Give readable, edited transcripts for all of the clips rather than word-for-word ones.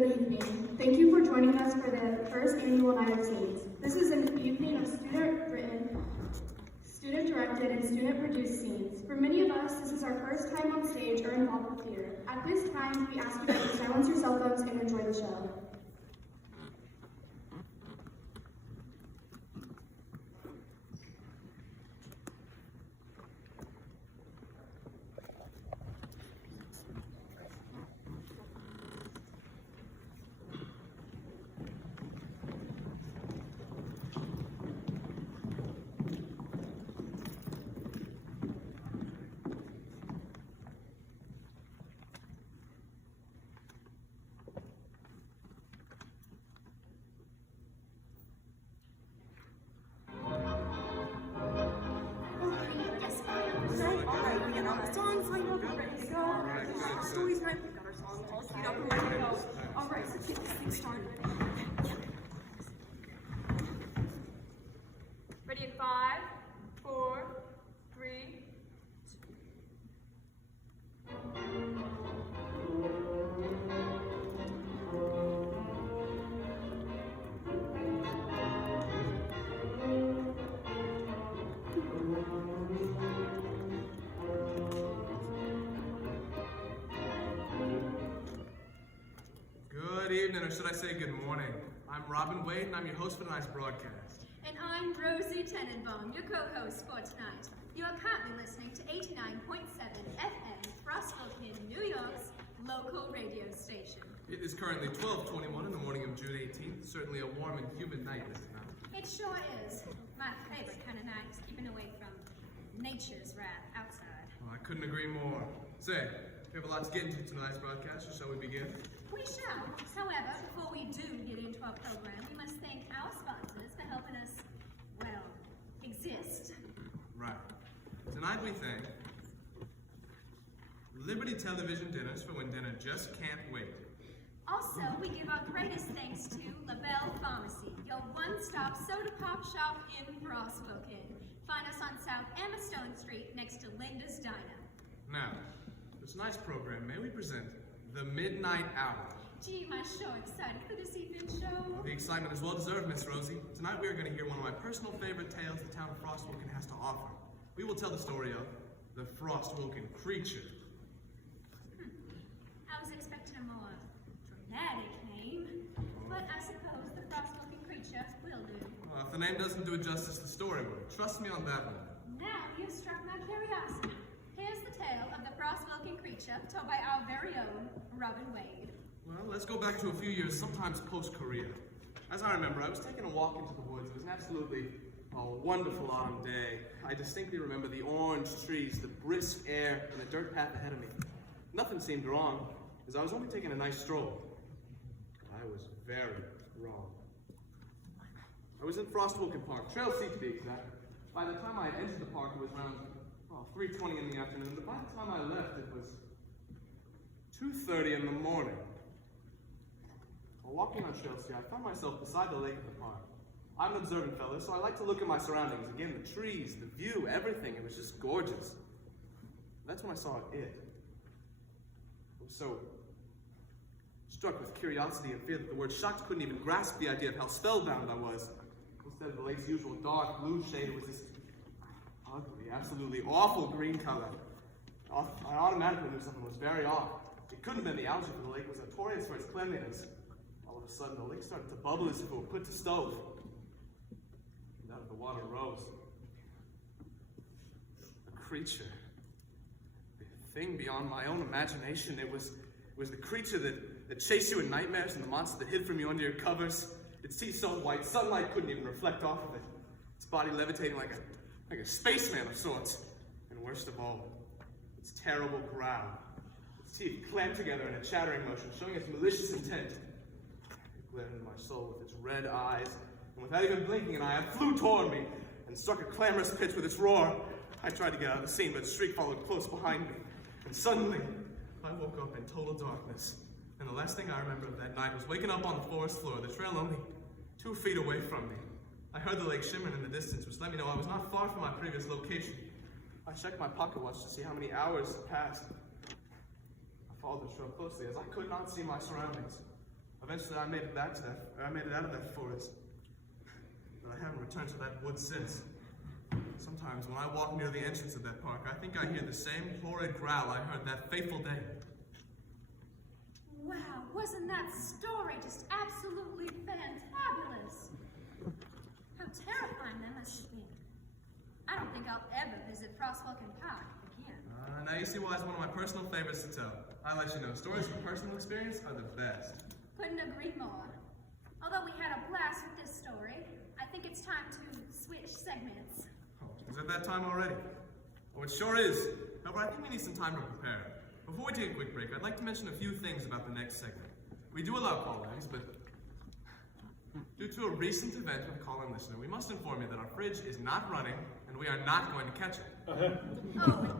Good evening. Thank you for joining us for the first annual Night of Scenes. This is an evening of student-written, student-directed, and student-produced scenes. For many of us, this is our first time on stage or involved with theater. At this time, we ask you to silence your cell phones and enjoy the show. Story's right, we've got our songs all queued up and ready to go. All right, so let's get this thing started. Ready in 5, 4, 3, 2. Good evening, or should I say good morning. I'm Robin Wade, and I'm your host for tonight's broadcast. And I'm Rosie Tenenbaum, your co-host for tonight. You are currently listening to 89.7 FM, Frostbroken, New York's local radio station. It is currently 12:21 in the morning of June 18th. Certainly a warm and humid night, is it not? It sure is. My favorite kind of night, keeping away from nature's wrath outside. Well, I couldn't agree more. Say, we have a lot to get into tonight's broadcast, so shall we begin? We shall. However, before we do get into our program, we must thank our sponsors for helping us, well, exist. Right. Tonight we thank Liberty Television Dinners for when dinner just can't wait. Also, we give our greatest thanks to LaBelle Pharmacy, your one-stop soda pop shop in Frostbroken. Find us on South Emma Stone Street next to Linda's Diner. Now, for tonight's program, may we present The Midnight Hour. Gee, am I so excited for this evening's show. The excitement is well deserved, Miss Rosie. Tonight we are going to hear one of my personal favorite tales the town of Frostwoken has to offer. We will tell the story of the Frostwoken creature. I was expecting a more dramatic name, but I suppose the Frostwoken creature will do. Well, if the name doesn't do it justice, the story will. Trust me on that one. Now you've struck my curiosity. Here's the tale of the Frostwoken creature told by our very own Robin Wade. Well, let's go back to a few years, sometimes post-Korea. As I remember, I was taking a walk into the woods. It was an absolutely wonderful autumn day. I distinctly remember the orange trees, the brisk air, and the dirt path ahead of me. Nothing seemed wrong, as I was only taking a nice stroll. I was very wrong. I was in Frostwoken Park, Trail C to be exact. By the time I entered the park, it was around 3:20 in the afternoon, but by the time I left, it was 2:30 in the morning. While walking on Trail C, I found myself beside the lake of the park. I'm an observant fellow, so I like to look at my surroundings. Again, the trees, the view, everything. It was just gorgeous. That's when I saw it. I was so struck with curiosity and fear that the word shocked couldn't even grasp the idea of how spellbound I was. Instead of the lake's usual dark blue shade, it was this ugly, absolutely awful green color. I automatically knew something was very off. It couldn't have been the algae, for the lake was notorious for its cleanliness. All of a sudden, the lake started to bubble as if it were put to stove. And out of the water rose a creature. A thing beyond my own imagination. It was the creature that chased you in nightmares and the monster that hid from you under your covers. Its teeth so white, sunlight couldn't even reflect off of it. Its body levitating like a spaceman of sorts. And worst of all, its terrible growl. Its teeth clamped together in a chattering motion, showing its malicious intent. It glared into my soul with its red eyes, and without even blinking an eye, it flew toward me and struck a clamorous pitch with its roar. I tried to get out of the scene, but Shriek followed close behind me. And suddenly, I woke up in total darkness. And the last thing I remember of that night was waking up on the forest floor, the trail only 2 feet away from me. I heard the lake shimmering in the distance, which let me know I was not far from my previous location. I checked my pocket watch to see how many hours had passed. I followed the trail closely as I could not see my surroundings. Eventually, I made it back to that, or I made it out of that forest. But I haven't returned to that wood since. Sometimes when I walk near the entrance of that park, I think I hear the same horrid growl I heard that fateful day. Wow, wasn't that story just absolutely fantabulous? How terrifying that must have been. I don't think I'll ever visit Frostwalken Park again. Now you see why it's one of my personal favorites to tell. I let you know, stories from personal experience are the best. Couldn't agree more. Although we had a blast with this story, I think it's time to switch segments. Oh, is it that time already? Oh, it sure is. However, I think we need some time to prepare. Before we take a quick break, I'd like to mention a few things about the next segment. We do allow call-ins, but due to a recent event with a call-in listener, we must inform you that our fridge is not running, and we are not going to catch it. Oh, and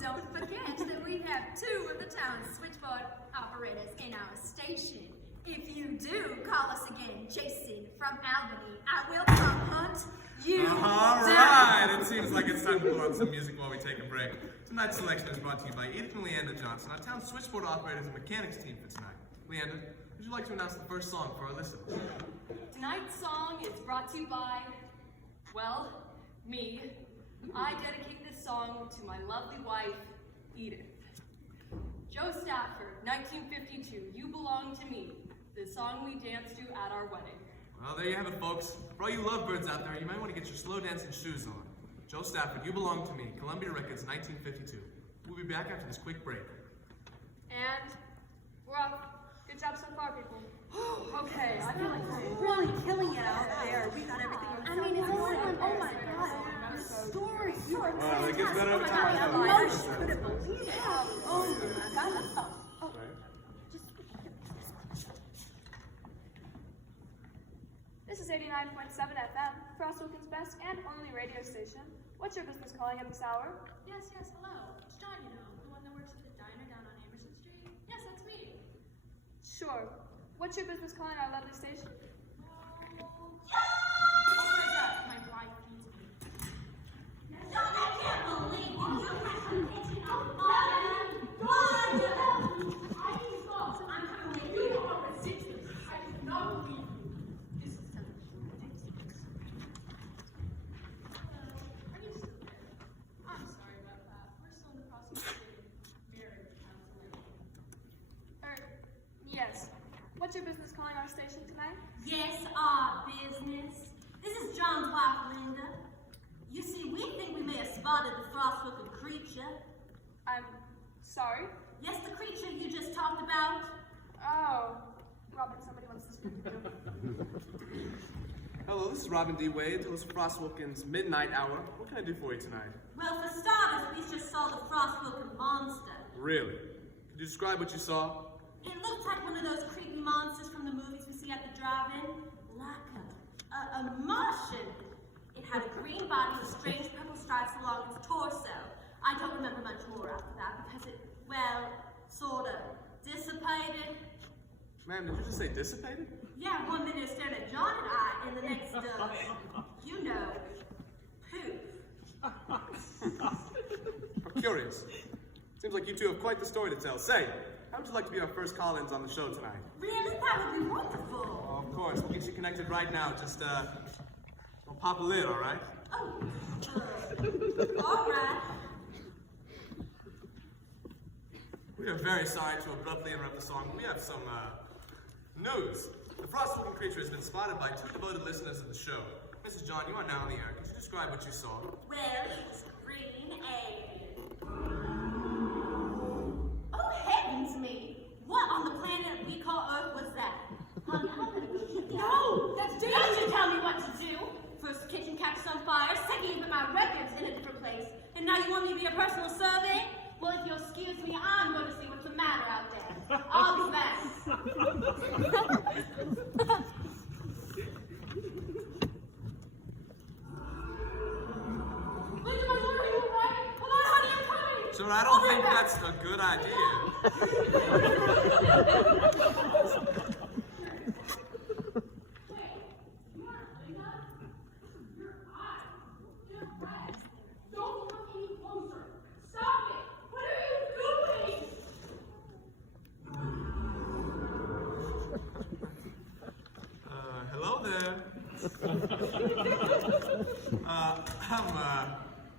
don't forget that we have 2 of the town's switchboard operators in our station. If you do call us again, Jason from Albany, I will come hunt you All down. right, it seems like it's time to pull on some music while we take a break. Tonight's selection is brought to you by Edith and Leander Johnson, our town's switchboard operators and mechanics team for tonight. Leander, would you like to announce the first song for our listeners? Tonight's song is brought to you by, well, me. I dedicate this song to my lovely wife, Edith. Joe Stafford, 1952, You Belong to Me, the song we danced to at our wedding. Well, there you have it, folks. For all you lovebirds out there, you might want to get your slow dancing shoes on. Joe Stafford, You Belong to Me, Columbia Records, 1952. We'll be back after this quick break. And we're off. Good job so far, people. Okay, I feel like we're really killing it out there. We got everything on. I mean, it's only one, oh my god, Story. You are Well, it gets better every time I tell I you. just couldn't believe it. Oh my god. This is 89.7 FM, Frostwalken's best and only radio station. What's your business calling at this hour? Yes, hello. It's John, you know, the one that works at the diner down on Amerson Street. Yes, that's me. Sure. What's your business calling our lovely station? Oh my god, my wife needs me. I'm sorry about that. We're still in the process of getting marriage counseling. Yes. What's your business calling our station tonight? Yes, our business. This is John's wife, Linda. You see, we think we may have spotted the frost-looking creature. I'm sorry. Yes, the creature you just talked about. Oh. Robin, somebody wants to speak to you. Hello, this is Robin D. Wade, host of Frostwalken's Midnight Hour. What can I do for you tonight? Well, for starters, we just saw the frost-looking monster. Really? Could you describe what you saw? It looked like one of those creepy monsters from the movies we see at the drive-in. Like a Martian. It had a green body with strange purple stripes along its torso. I don't remember much more after that because it, well, sort of dissipated. Ma'am, did you just say dissipated? Yeah, one minute it stared at John and I, and the next, you know, poof. I'm curious. Seems like you two have quite the story to tell. Say, how would you like to be our first call-ins on the show tonight? Really? That would be wonderful. Oh, of course. We'll get you connected right now. Just, we'll pop a lid, all right? Oh, all right. We are very sorry to abruptly interrupt the song, but we have some, news. The Frostwalken creature has been spotted by 2 devoted listeners of the show. Mrs. John, you are now on the air. Could you describe what you saw? Well, it was green and... Oh, heavens me! What on the planet we call Earth was that? No! That's dangerous! Don't you tell me what to do! First the kitchen catches on fire, second you put my records in a different place, and now you want me to be a personal survey? Well, if you'll excuse me, I'm going to see what's the matter out there. I'll be back. Linda, my lord, are you alright? Come on, honey, I'm coming! Sir, I don't think that's a good idea. Don't look any closer. Stop it. What are you doing? there.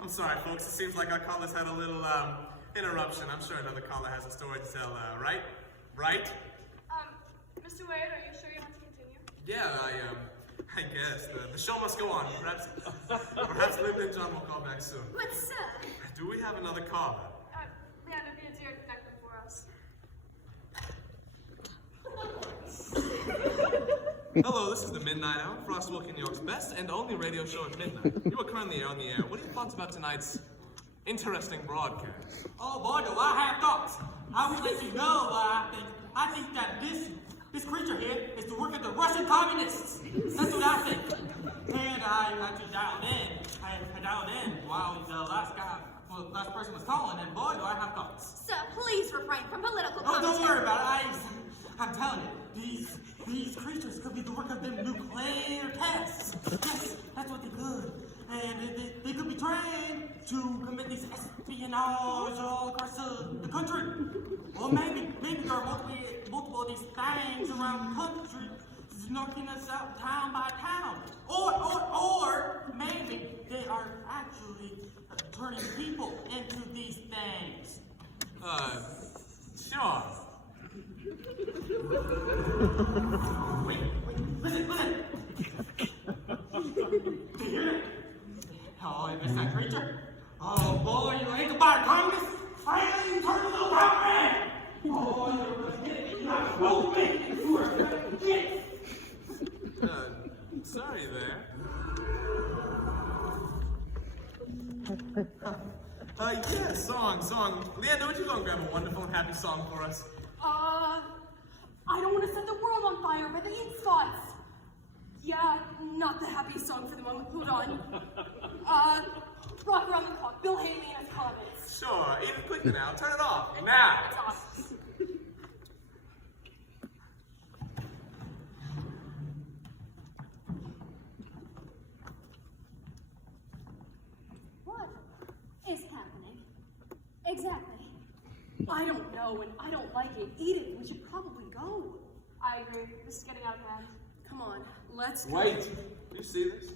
I'm sorry, folks. It seems like our caller's had a little interruption. I'm sure another caller has a story to tell. Right? Right? Mr. Wade, are you sure you want to continue? Yeah, I guess the show must go on. Perhaps Linda and John will call back soon. But sir, Do we have another caller? Leander, be a dear, connect them for us. Hello, this is the Midnight Hour, Frostwalk, New York's best and only radio show at midnight. You are currently on the air. What are your thoughts about tonight's interesting broadcast? Oh boy, do I have thoughts. I will let you know what I think that this creature here is the work of the Russian communists. That's what I think. And I actually dialed in. I dialed in while the last person was calling, and boy, do I have thoughts. sir, please refrain from political Oh, don't commentary. worry about it. I'm telling you, these creatures could be the work of them nuclear tests. Yes, that's what they could. And they could be trained to commit these espionage all across the country. Or maybe there are multiple of these things around the country knocking us out town by town. Or maybe they are actually turning people into these things. Sure. Wait, listen. Do you hear it? Oh, if it's that creature. Oh boy, you ain't about communist. I ain't turn a little brown man. Oh, you're gonna get it. You're not supposed to make it. You are gonna get it. Sorry there. Yeah, song. Leander, would you go and grab a wonderful and happy song for us? I don't want to set the world on fire by the heat spots. Yeah, not the happiest song for the moment. Hold on. Rock Around the Clock, Bill Haley and his Clemens. Sure, even quicker now. Turn it off. Now. It's off. What is happening? Exactly. I don't know, and I don't like it. Edith, we should probably go. I agree. This is getting out of hand. Come on, let's go. Wait. You see this?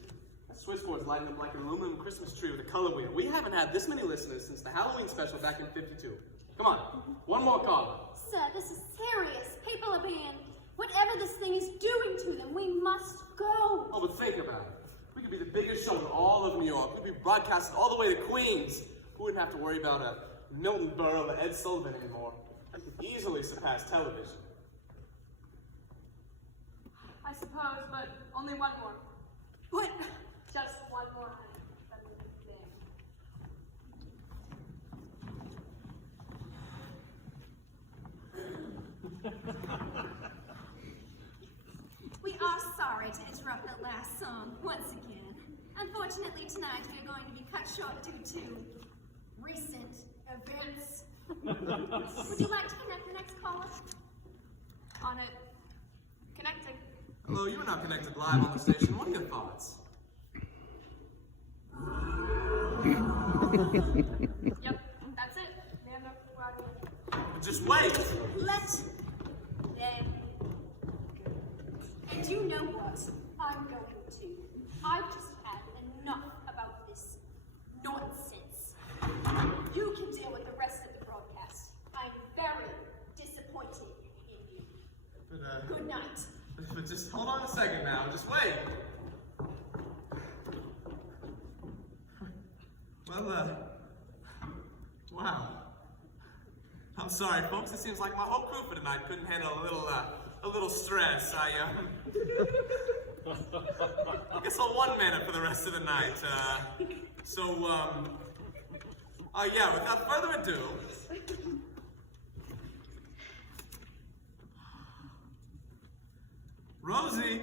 That switchboard's lighting up like an aluminum Christmas tree with a color wheel. We haven't had this many listeners since the Halloween special back in '52. Come on, one more caller. Sir, this is serious. People are being... Whatever this thing is doing to them, we must go. Oh, but think about it. We could be the biggest show in all of New York. We'd be broadcasted all the way to Queens. We wouldn't have to worry about a Milton Berle or Ed Sullivan anymore. We could easily surpass television. I suppose, but only one more. What? Just one more, honey. That's the thing. We are sorry to interrupt that last song once again. Unfortunately, tonight we are going to be cut short due to recent events. Would you like to connect the next caller? On it. Connecting. Hello, you are now connected live on the station. What are your thoughts? Yep, that's it. Leander, we're out of here. Just wait. Let them. And you know what? I'm going to. I've just had enough about this nonsense. You can deal with the rest of the broadcast. I'm very disappointed in you. But, Good night. But just hold on a second now. Just wait. Well, wow. I'm sorry, folks. It seems like my whole crew for tonight couldn't handle a little stress. I guess I'll one-man it for the rest of the night. Yeah, without further ado, Rosie,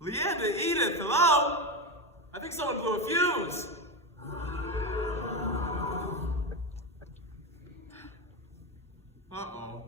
Leander, Edith, hello? I think someone blew a fuse. Uh-oh.